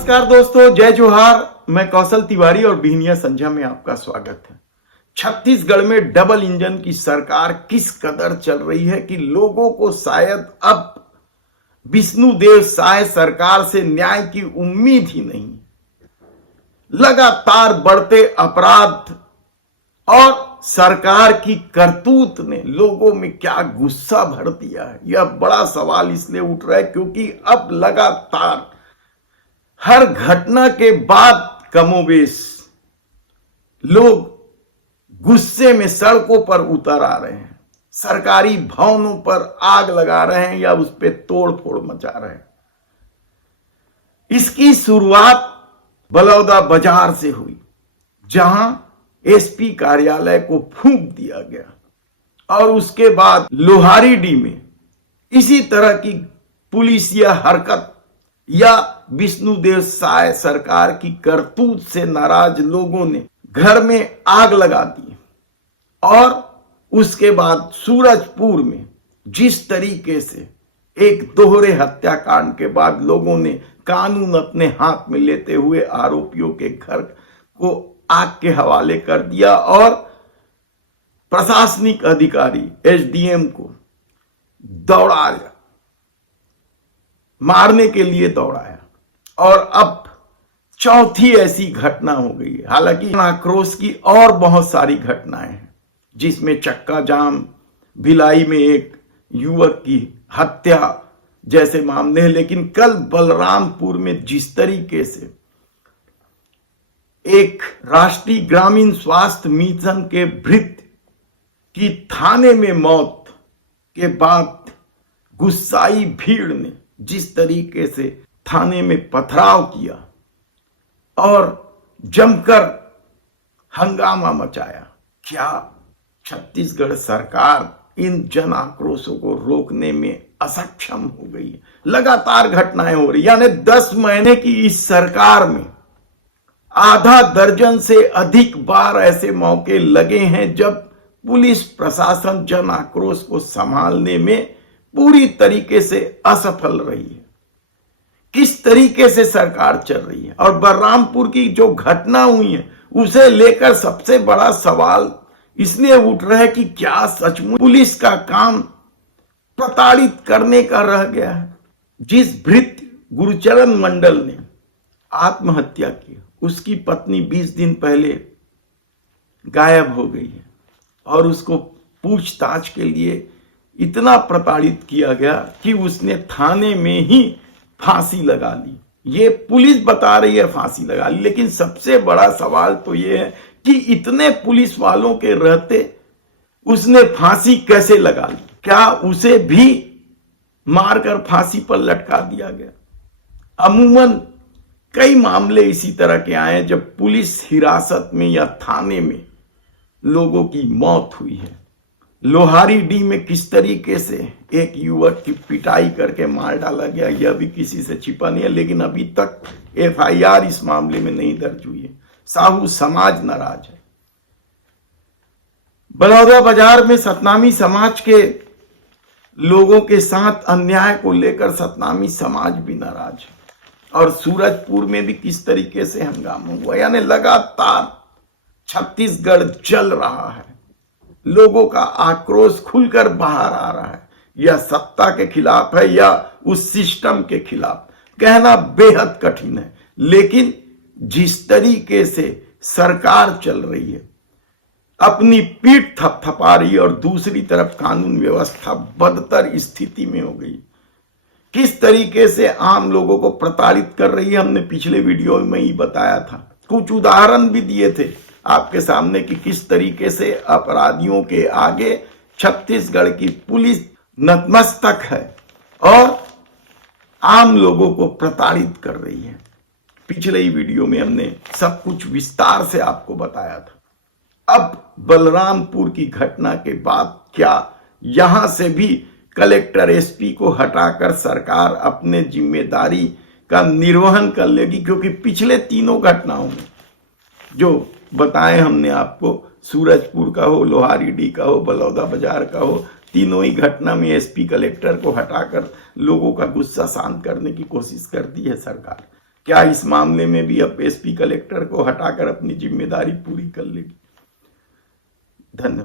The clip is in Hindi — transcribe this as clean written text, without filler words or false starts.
नमस्कार दोस्तों, जय जोहार। मैं कौशल तिवारी और बिहनिया संध्या में आपका स्वागत है। छत्तीसगढ़ में डबल इंजन की सरकार किस कदर चल रही है कि लोगों को शायद अब विष्णुदेव साय सरकार से न्याय की उम्मीद ही नहीं। लगातार बढ़ते अपराध और सरकार की करतूत ने लोगों में क्या गुस्सा भर दिया है, यह बड़ा सवाल इसलिए उठ रहा है क्योंकि अब लगातार हर घटना के बाद कमोबेश लोग गुस्से में सड़कों पर उतर आ रहे हैं, सरकारी भवनों पर आग लगा रहे हैं या उस पर तोड़ फोड़ मचा रहे हैं। इसकी शुरुआत बलौदा बाजार से हुई, जहां एसपी कार्यालय को फूंक दिया गया और उसके बाद लोहारीडी में इसी तरह की पुलिसिया हरकत या विष्णुदेव साय सरकार की करतूत से नाराज लोगों ने घर में आग लगा दी। और उसके बाद सूरजपुर में जिस तरीके से एक दोहरे हत्याकांड के बाद लोगों ने कानून अपने हाथ में लेते हुए आरोपियों के घर को आग के हवाले कर दिया और प्रशासनिक अधिकारी एसडीएम को दौड़ाया, मारने के लिए दौड़ाया। और अब चौथी ऐसी घटना हो गई है। हालांकि आक्रोश की और बहुत सारी घटनाएं हैं, जिसमें चक्का जाम, भिलाई में एक युवक की हत्या जैसे मामले हैं। लेकिन कल बलरामपुर में जिस तरीके से एक राष्ट्रीय ग्रामीण स्वास्थ्य मिशन के भृत्य की थाने में मौत के बाद गुस्साई भीड़ ने जिस तरीके से थाने में पथराव किया और जमकर हंगामा मचाया, क्या छत्तीसगढ़ सरकार इन जन आक्रोशों को रोकने में असक्षम हो गई है? लगातार घटनाएं हो रही, यानी 10 महीने की इस सरकार में आधा दर्जन से अधिक बार ऐसे मौके लगे हैं जब पुलिस प्रशासन जन आक्रोश को संभालने में पूरी तरीके से असफल रही है। किस तरीके से सरकार चल रही है और बलरामपुर की जो घटना हुई है उसे लेकर सबसे बड़ा सवाल इसलिए उठ रहा है कि क्या सचमुच पुलिस का काम प्रताड़ित करने का रह गया है? जिस भृत्य गुरुचरण मंडल ने आत्महत्या की, उसकी पत्नी 20 दिन पहले गायब हो गई है और उसको पूछताछ के लिए इतना प्रताड़ित किया गया कि उसने थाने में ही फांसी लगा ली। ये पुलिस बता रही है फांसी लगा ली, लेकिन सबसे बड़ा सवाल तो ये है कि इतने पुलिस वालों के रहते उसने फांसी कैसे लगा ली? क्या उसे भी मारकर फांसी पर लटका दिया गया? अमूमन कई मामले इसी तरह के आए जब पुलिस हिरासत में या थाने में लोगों की मौत हुई है। लोहारीडी में किस तरीके से एक युवक की पिटाई करके मार डाला गया, यह भी किसी से छिपा नहीं है, लेकिन अभी तक एफआईआर इस मामले में नहीं दर्ज हुई है। साहू समाज नाराज है। बलौदा बाजार में सतनामी समाज के लोगों के साथ अन्याय को लेकर सतनामी समाज भी नाराज है। और सूरजपुर में भी किस तरीके से हंगामा हुआ, यानी लगातार छत्तीसगढ़ जल रहा है। लोगों का आक्रोश खुलकर बाहर आ रहा है, या सत्ता के खिलाफ है या उस सिस्टम के खिलाफ, कहना बेहद कठिन है। लेकिन जिस तरीके से सरकार चल रही है, अपनी पीठ थपथपा रही है और दूसरी तरफ कानून व्यवस्था बदतर स्थिति में हो गई, किस तरीके से आम लोगों को प्रताड़ित कर रही है, हमने पिछले वीडियो में ही बताया था। कुछ उदाहरण भी दिए थे आपके सामने कि किस तरीके से अपराधियों के आगे छत्तीसगढ़ की पुलिस नतमस्तक है और आम लोगों को प्रताड़ित कर रही है। पिछले ही वीडियो में हमने सब कुछ विस्तार से आपको बताया था। अब बलरामपुर की घटना के बाद क्या यहां से भी कलेक्टर एसपी को हटाकर सरकार अपने जिम्मेदारी का निर्वहन कर लेगी? क्योंकि पिछले तीनों घटनाओं में जो बताए हमने आपको, सूरजपुर का हो, लोहारीडी का हो, बलौदा बाजार का हो, तीनों ही घटना में एसपी कलेक्टर को हटाकर लोगों का गुस्सा शांत करने की कोशिश करती है सरकार। क्या इस मामले में भी अब एसपी कलेक्टर को हटाकर अपनी जिम्मेदारी पूरी कर लेगी? धन्यवाद।